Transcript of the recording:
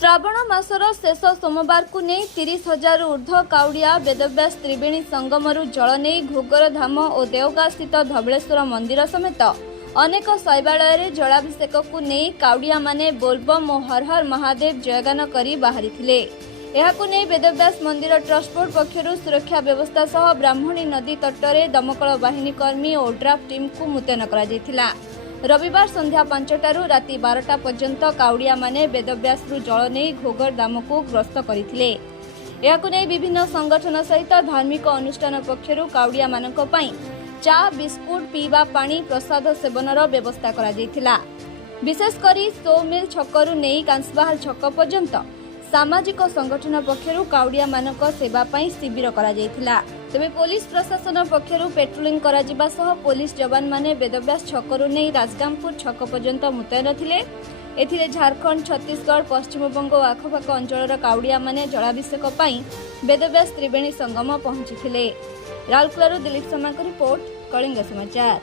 श्रावण मासर शेष सोमवार को नहीं 30,000 ऊर्ध्व काउड़िया वेदव्यास त्रिवेणी संगमरु जल नहीं घोगर धाम और देवगाँ स्थित धवलेश्वर मंदिर समेत अनेक शैवालय जलाभिषेक को नहीं काउड़िया माने बोलबम और हर हर महादेव जयगान करी बाहरी थिले। एहाकु नहीं वेदव्यास मंदिर ट्रस्ट बोर्ड पक्षरु सुरक्षा व्यवस्था सह ब्राह्मणी नदी तटरे दमकल बाहिनी कर्मी और ओड्राफ टीम को मुतयन करा जायथिला। रविवार संध्या 5टारू राति 12टा पर्यंत काउड़िया माने वेदव्यास जल नहीं घोगर दाम को ग्रस्त करथिले। एहाकु नहीं विभिन्न संगठन सहित धार्मिक अनुष्ठान पक्षरु काउड़िया मानक पई चा बिस्कुट पीवा पानी प्रसाद सेवनर व्यवस्था करा जायथिला। विशेषकर सो मिल छकरू नहीं कांसबाहाल छक पर्यंत सामाजिक संगठन पक्षरु काउड़िया मानक सेवा पई शिविर करा जायथिला। तेबे पुलिस प्रशासन पक्षरु पेट्रोलिंग करा जिबा सह पुलिस जवान माने वेदव्यास छकरू नहीं राजगामपुर छक पर्यंत मुतयन थिले। एथिरे झारखंड छत्तीसगढ़ पश्चिमबंग और आखपाख अंचलर काउड़िया माने जलाभिषेक पई वेदव्यास त्रिवेणी संगम पहुंची थिले। राउरकेलारू दिलीप शर्मा को रिपोर्ट, कलिंग समाचार।